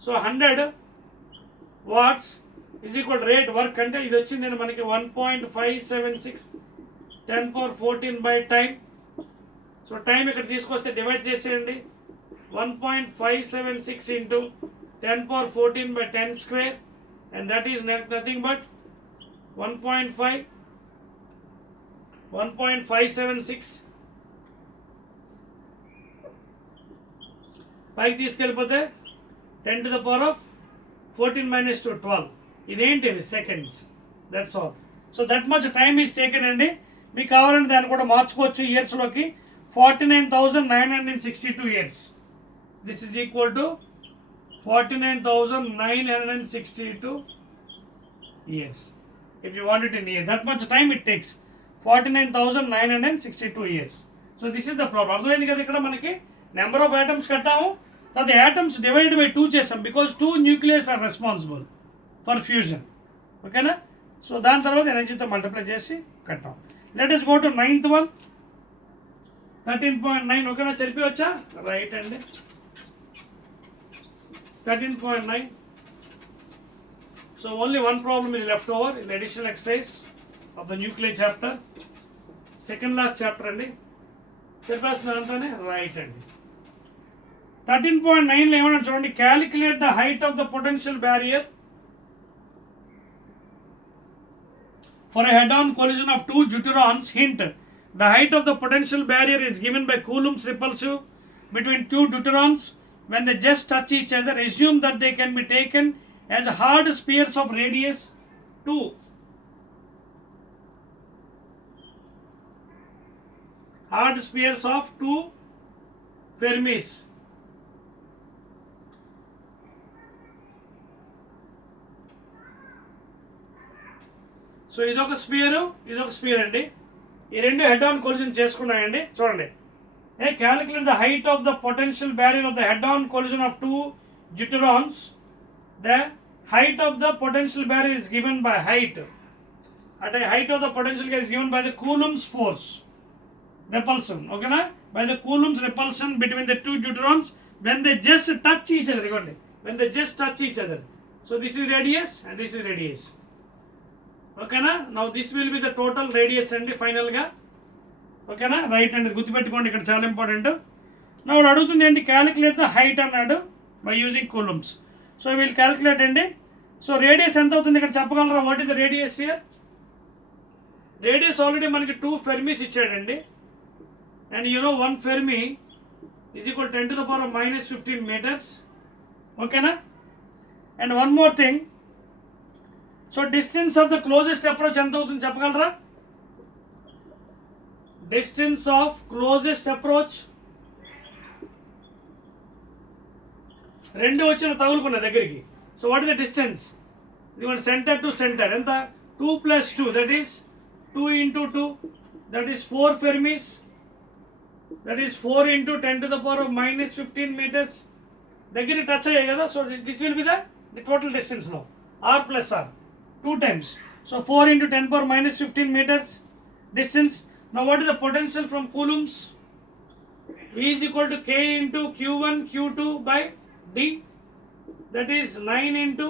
So 100 watts is equal to rate work అంటే ఇది వచ్చింది మనకి 1.576 10^14 బై టైం. సో టైం ఇక్కడ తీసుకొస్తే డివైడ్ చేసేయండి. 1.576 into 10^14 by 10 square, and that is nothing but 1.5 1.576 పైకి తీసుకెళ్ళిపోతే 10 to the power of 14 minus 2 12. ఇదేంటి seconds. That's all. So that much time is taken అండి. మీకు కావాలంటే దాన్ని కూడా మార్చుకోవచ్చు ఇయర్స్లోకి. 49,962 years. This is equal to 49,962 years. If you want it in years, that much time it takes. 49,962 years. So this is the problem. అర్థమైంది కదా. ఇక్కడ మనకి నెంబర్ ఆఫ్ ఆటమ్స్ కట్టాము, that the atoms divided by 2 చేసాం because 2 nucleus are responsible for fusion. ఓకేనా. సో దాని తర్వాత ఎనర్జీతో మల్టిప్లై చేసి కట్టాం. Let us go to 9th one. 13.9. ఓకేనా, చెరిపివచ్చా? రైట్ అండి. 13.9. So only one problem is left over in the additional exercise of the nuclear chapter. Second last chapter అండి. చెప్పేస్తున్నా అంతానే. రైట్ అండి. 13.9లో ఏమన్నా చూడండి. Calculate the height of the potential barrier for a head-on collision of 2 deuterons. Hint: the height of the potential barrier is given by Coulomb's repulsive between 2 deuterons when they just touch each other. Assume that they can be taken as hard spheres of radius 2. Hard spheres of 2 Fermis. So ఇదొక స్పియర్, ఇదొక స్పియర్ అండి. ఈ రెండు head on collision చేసుకున్నాయండి. చూడండి. Calculate the height of the potential barrier of the head on collision of 2 deuterons. The height of the potential barrier is given by height. At a height of the potential barrier is given by the Coulomb's force, repulsion. Okay na? By the Coulomb's repulsion between the 2 deuterons when they just touch each other. When they just touch each other. So this is radius and this is radius. Okay na? Now this will be the total radius and final ga. Okay na? Right and గుర్తుపెట్టుకోండి, ఇక్కడ చాలా ఇంపార్టెంట్. నా వాడు అడుగుతుంది ఏంటి, calculate the height అన్నాడు by using coulombs. So వీళ్ళు క్యాలిక్యులేట్ అండి. సో రేడియస్ ఎంత అవుతుంది ఇక్కడ చెప్పగలరా? What is the radius here? Radius already మనకి 2 ఫెర్మీస్ ఇచ్చాడండి. And you know 1 Fermi is equal 10 to the power of minus 15 meters. ఓకేనా. And one more thing. So distance of the closest approach ఎంత అవుతుంది చెప్పగలరా? డిస్టెన్స్ ఆఫ్ క్లోజెస్ట్ అప్రోచ్, రెండు వచ్చిన తగులుకున్న దగ్గరికి. So what is the distance? ఇది సెంటర్ టు సెంటర్ ఎంత? 2 + 2 that is 2 × 2 that is 4 fermis. That is 4 × 10 to the power of minus 15 meters. దగ్గర టచ్ అయ్యాయి కదా. So this will be the total distance no. R + R 2 times. So 4 × 10 power minus 15 meters distance. Now what is the potential from Coulomb's? V is equal to K into Q1 Q2 by D. That is 9 into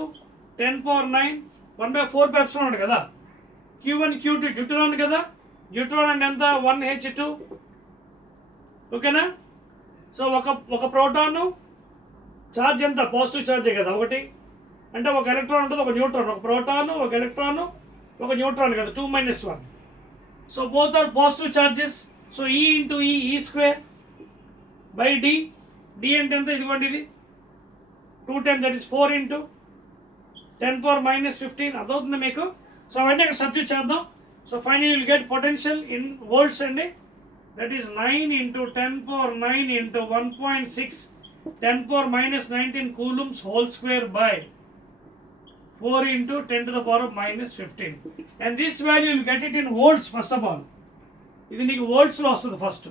10 power 9 1/4 epsilon ఉంది కదా. Q1 Q2 డ్యూటరాన్ కదా. డ్యూటరాన్ అంటే ఎంత? 1H2. ఓకేనా. సో ఒక proton charge ఎంత? పాజిటివ్ ఛార్జే కదా ఒకటి. అంటే ఒక ఎలక్ట్రాన్ ఉంటుంది, ఒక న్యూట్రాన్. ఒక ప్రోటాను, ఒక ఎలక్ట్రాన్, ఒక న్యూట్రాన్ కదా. 2 - 1. So both are positive charges. So E into E square by D. D అంటే ఎంత? ఇదిగోండి ఇది 2 times, that is 4 into 10 power minus 15. అర్థమవుతుంది మీకు? సో అవన్నీ అక్కడ సబ్స్టిట్యూట్ చేద్దాం. So final will get potential in volts అండి. దట్ ఈస్ 9 into 10 power 9 into 1.6 10 power minus 19 coulombs whole square by 4 into 10 to the power of minus 15. And this value you will get it in volts first of all. ఇది నీకు వోల్ట్స్లో వస్తుంది first.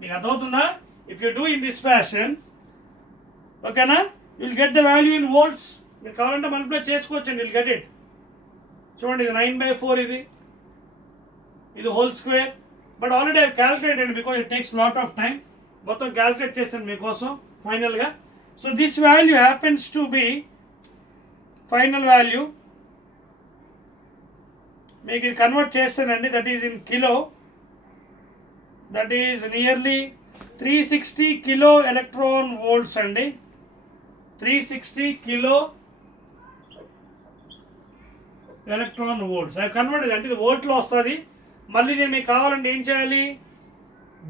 నీకు అర్థమవుతుందా? If you do in this fashion, ఓకేనా, you will get the value in volts. మీరు కావాలంటే మల్టిప్లై చేసుకోవచ్చండి, విల్ గెట్ ఇట్. చూడండి, ఇది 9/4, ఇది whole square. But already I calculated because it takes lot of time. మొత్తం క్యాలిక్యులేట్ చేశాను మీకోసం ఫైనల్గా. So this value happens to B final value. మీకు ఇది కన్వర్ట్ చేస్తానండి. That is in kilo. That is nearly 360 kilo electron volts అండి. 360 కిలో ఎలక్ట్రాన్ వోల్ట్స్. అవి కన్వర్ట్ అంటే ఇది వోల్ట్లో వస్తుంది. మళ్ళీ దీన్ని మీకు కావాలంటే ఏం చేయాలి,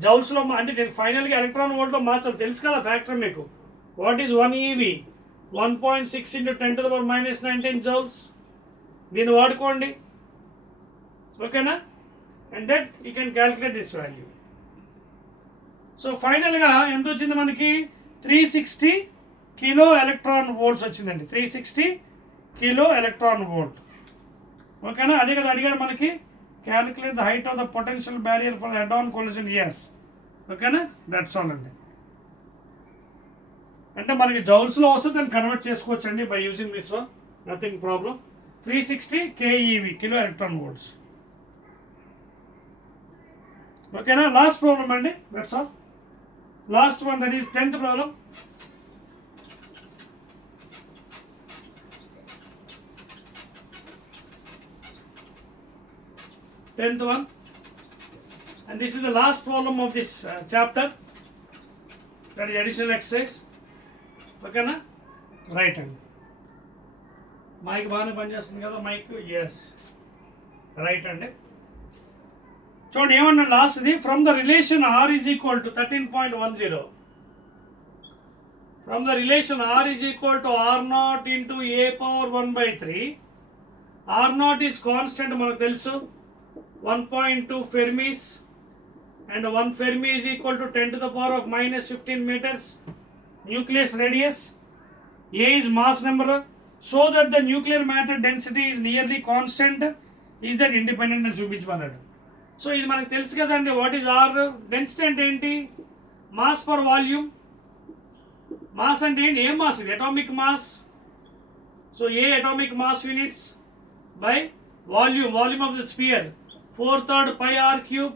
జౌల్స్లో అంటే దీనికి ఫైనల్గా ఎలక్ట్రాన్ వోల్ట్లో మార్చాలి. తెలుసు కదా ఫ్యాక్టర్ మీకు. వాట్ ఈజ్ 1 EV? 1.6 × 10⁻⁻19 జౌల్స్. దీన్ని వాడుకోండి, ఓకేనా? And that you can calculate this value. So ఫైనల్గా ఎంత వచ్చింది మనకి? 360 కిలో ఎలక్ట్రాన్ వోల్ట్స్ వచ్చిందండి. 360 కిలో ఎలక్ట్రాన్ వోల్ట్, ఓకేనా? అదే కదా అడిగాడు మనకి. Calculate the height of the potential barrier for the head on collision. Yes, ఓకేనా? దట్స్ ఆల్ అండి. అంటే మనకి జౌల్స్లో వస్తే దాన్ని కన్వర్ట్ చేసుకోవచ్చు అండి by using this one, nothing problem. 360 KeV, kilo electron volts, ఓకేనా? లాస్ట్ ప్రాబ్లం అండి, that's all. Last one, that is 10th problem. Tenth one, and this is the last problem of this chapter, that is additional exercise, ఓకేనా? Right అండి. Mic బాగానే పనిచేస్తుంది కదా mic? Yes, right అండి. చూడండి ఏమన్నా లాస్ట్ది, from the relation R is equal to 13.10, from the relation R is equal to R0 into a power 1/3. R0 is constant మనకు తెలుసు, 1.2 Fermis, and 1 Fermi is equal to 10 to the power of -15 meters. Nucleus radius, A is mass number, so that the nuclear matter density is nearly constant. Is that independent అని చూపించమన్నాడు. సో ఇది మనకు తెలుసు కదండి. What is are? Density అంటే ఏంటి? Mass per volume. Mass అంటే ఏంటి? ఏం మాస్ ఇది? Atomic mass. So A atomic mass units by volume, volume of the spear 4/3 pi r cube.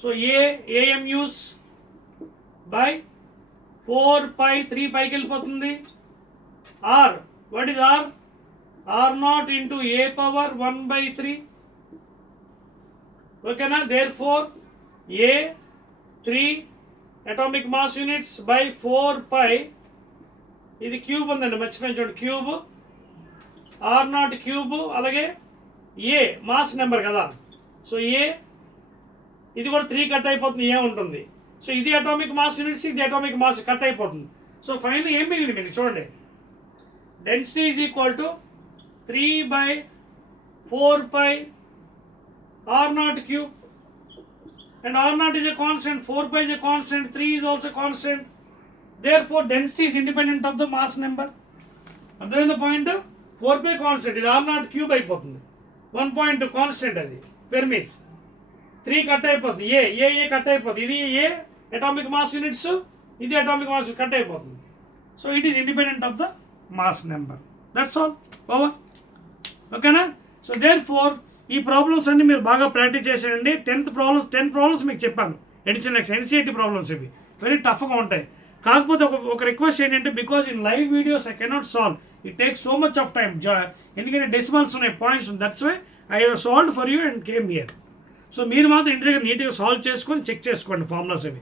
So AMUs by 4 pi, 3 పైకి వెళ్ళిపోతుంది. R, what is R? R0 into a power 1/3, ఓకేనా? Therefore A 3 atomic mass units by 4 pi, ఇది క్యూబ్ ఉందండి, మర్చిపోయింది చూడండి, cube R0 cube. అలాగే ఏ mass number కదా, సో ఏ ఇది కూడా 3 కట్ అయిపోతుంది, ఏ ఉంటుంది. సో ఇది అటామిక్ మాస్ యూనిట్స్, ఇది అటామిక్ మాస్ కట్ అయిపోతుంది. సో ఫైనల్ ఏం మిగిలింది మీరు చూడండి, density is equal to 3/4 pi R0 cube, and R0 is a constant, 4 pi is a constant, 3 is also constant. Therefore density is independent of the mass number. అర్థమైంది పాయింట్? 4 pi constant, ఇది R0 cube అయిపోతుంది. 1.2 కాన్స్టెంట్, అది ఫెర్మిస్. 3 కట్ అయిపోతుంది, ఏ cut అయిపోతుంది. ఇది A atomic mass units, ఇది atomic mass cut అయిపోతుంది. So it is independent of the mass number. That's all, over, ఓకేనా? సో దేర్ ఫోర్ ఈ ప్రాబ్లమ్స్ అన్ని మీరు బాగా ప్రాక్టీస్ చేసేయండి. 10 ప్రాబ్లమ్స్ మీకు చెప్పాను, ఎడిషనల్ NCERT ప్రాబ్లమ్స్. ఇవి వెరీ టఫ్గా ఉంటాయి. కాకపోతే ఒక రిక్వెస్ట్ ఏంటంటే, because in live videos I cannot solve, it takes so much of time, ఎందుకంటే డెసిమల్స్ ఉన్నాయి, పాయింట్స్ ఉన్నాయి. That's why I have solved for you and came here. So మీరు మాత్రం ఇంటి దగ్గర నీట్గా సాల్వ్ చేసుకొని చెక్ చేసుకోండి ఫార్ములాస్ అవి.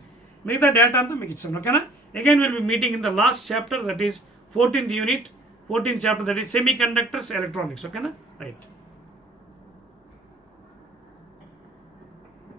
మిగతా డేటా అంతా మీకు ఇస్తాను, ఓకేనా? Again will be meeting in the last chapter, that is 14th unit, 14th chapter, that is semiconductors electronics, ఓకేనా? రైట్.